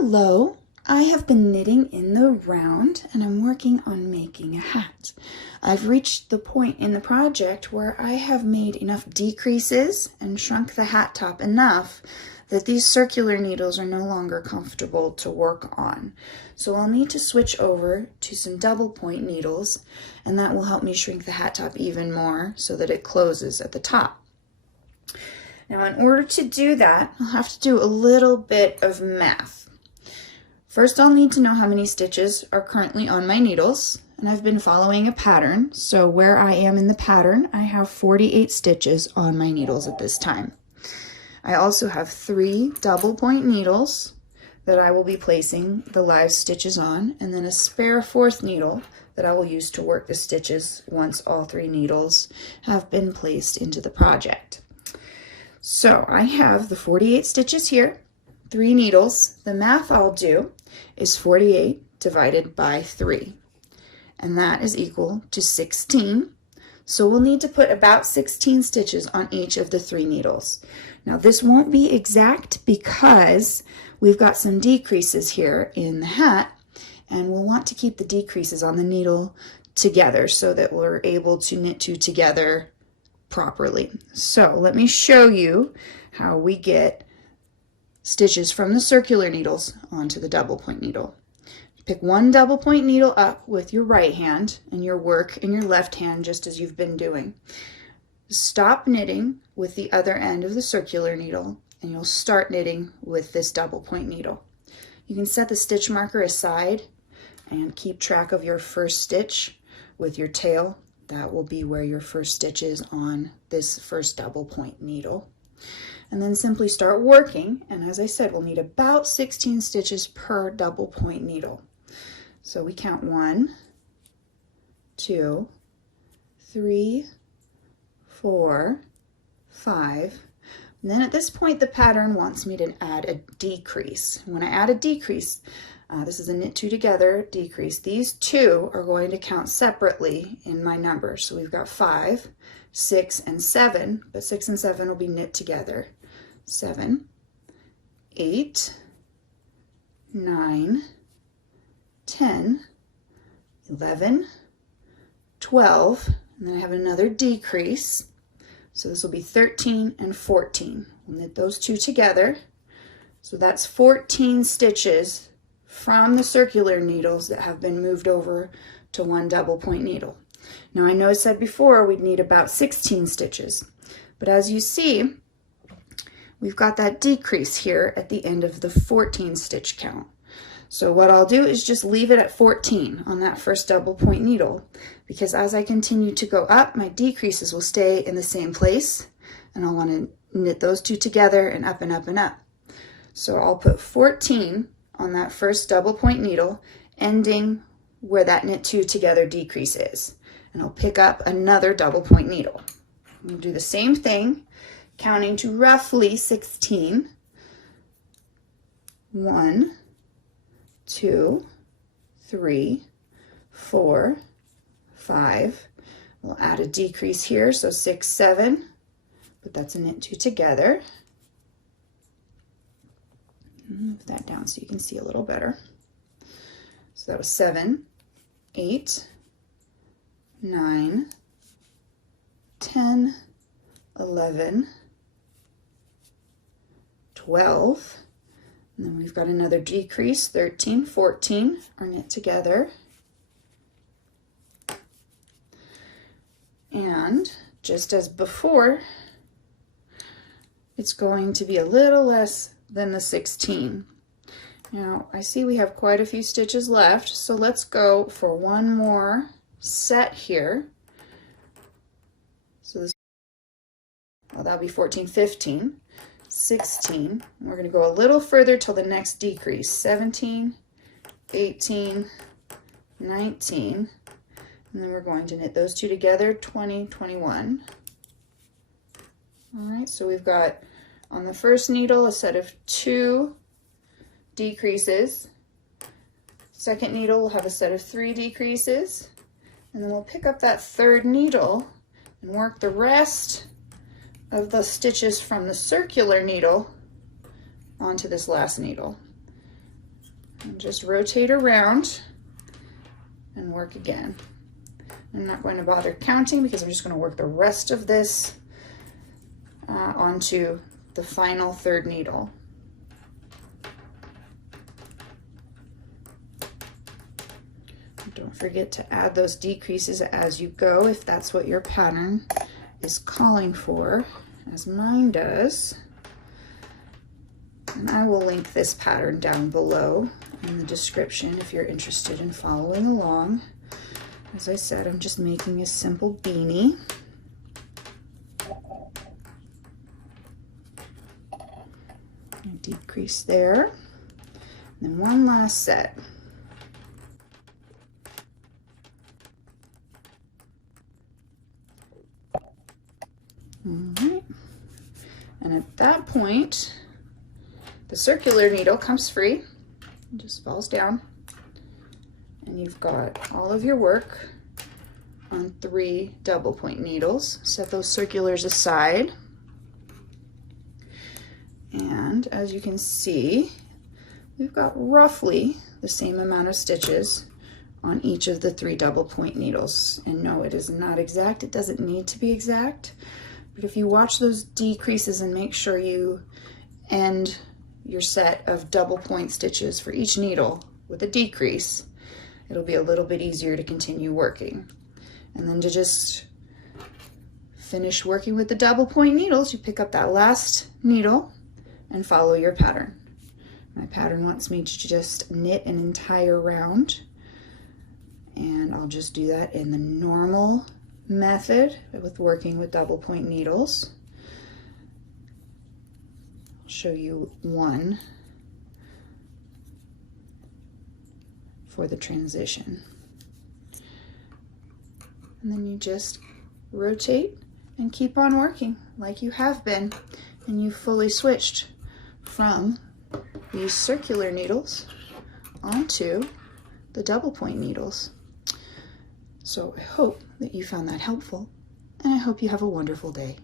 Hello, I have been knitting in the round and I'm working on making a hat. I've reached the point in the project where I have made enough decreases and shrunk the hat top enough that these circular needles are no longer comfortable to work on. So I'll need to switch over to some double point needles, and that will help me shrink the hat top even more so that it closes at the top. Now, in order to do that, I'll have to do a little bit of math. First, I'll need to know how many stitches are currently on my needles, and I've been following a pattern. So where I am in the pattern, I have 48 stitches on my needles at this time. I also have 3 double point needles that I will be placing the live stitches on, and then a spare 4th needle that I will use to work the stitches once all 3 needles have been placed into the project. So I have the 48 stitches here, 3 needles. The math I'll do is 48 divided by 3, and that is equal to 16. So we'll need to put about 16 stitches on each of the 3 needles. Now this won't be exact because we've got some decreases here in the hat, and we'll want to keep the decreases on the needle together so that we're able to knit 2 together properly. So let me show you how we get stitches from the circular needles onto the double point needle. Pick one double point needle up with your right hand and your work in your left hand, just as you've been doing. Stop knitting with the other end of the circular needle and you'll start knitting with this double point needle. You can set the stitch marker aside and keep track of your first stitch with your tail. That will be where your first stitch is on this first double point needle. And then simply start working, and as I said, we'll need about 16 stitches per double point needle. So we count 1, 2, 3, 4, 5. And then at this point the pattern wants me to add a decrease. When I add a decrease, this is a knit 2 together decrease. These 2 are going to count separately in my numbers. So we've got 5, 6, and 7, but 6 and 7 will be knit together. 7, 8, 9, 10, 11, 12, and then I have another decrease. So this will be 13 and 14. We'll knit those 2 together. So that's 14 stitches from the circular needles that have been moved over to one double point needle. Now I know I said before we'd need about 16 stitches, but as you see, we've got that decrease here at the end of the 14 stitch count. So what I'll do is just leave it at 14 on that first double point needle, because as I continue to go up, my decreases will stay in the same place, and I'll want to knit those 2 together and up and up and up. So I'll put 14 on that first double point needle, ending where that knit 2 together decrease is. And I'll pick up another double point needle. We'll do the same thing, counting to roughly 16. 1, 2, 3, 4, 5. We'll add a decrease here, so 6, 7, but that's a knit 2 together. Move that down so you can see a little better. So that was 7, 8, 9, 10, 11, 12, and then we've got another decrease, 13, 14 are knit together. And just as before, it's going to be a little less than the 16. Now I see we have quite a few stitches left, so let's go for one more set here. So this, well, that'll be 14, 15, 16. We're going to go a little further till the next decrease, 17, 18, 19, and then we're going to knit those 2 together, 20, 21. All right, so we've got on the first needle a set of 2 decreases. Second needle will have a set of 3 decreases, and then we'll pick up that third needle and work the rest of the stitches from the circular needle onto this last needle. and just rotate around and work again. I'm not going to bother counting because I'm just going to work the rest of this onto the final third needle. Don't forget to add those decreases as you go if that's what your pattern is calling for, as mine does. And I will link this pattern down below in the description if you're interested in following along. As I said, I'm just making a simple beanie. Decrease there. And then one last set. Alright, and at that point, the circular needle comes free, and just falls down, and you've got all of your work on 3 double point needles. Set those circulars aside, and as you can see, we've got roughly the same amount of stitches on each of the 3 double point needles. And no, it is not exact, it doesn't need to be exact. But if you watch those decreases and make sure you end your set of double point stitches for each needle with a decrease, it'll be a little bit easier to continue working. And then to just finish working with the double point needles, you pick up that last needle and follow your pattern. My pattern wants me to just knit an entire round, and I'll just do that in the normal method with working with double point needles. I'll show you one for the transition. And then you just rotate and keep on working like you have been, and you've fully switched from these circular needles onto the double point needles. So I hope that you found that helpful, and I hope you have a wonderful day.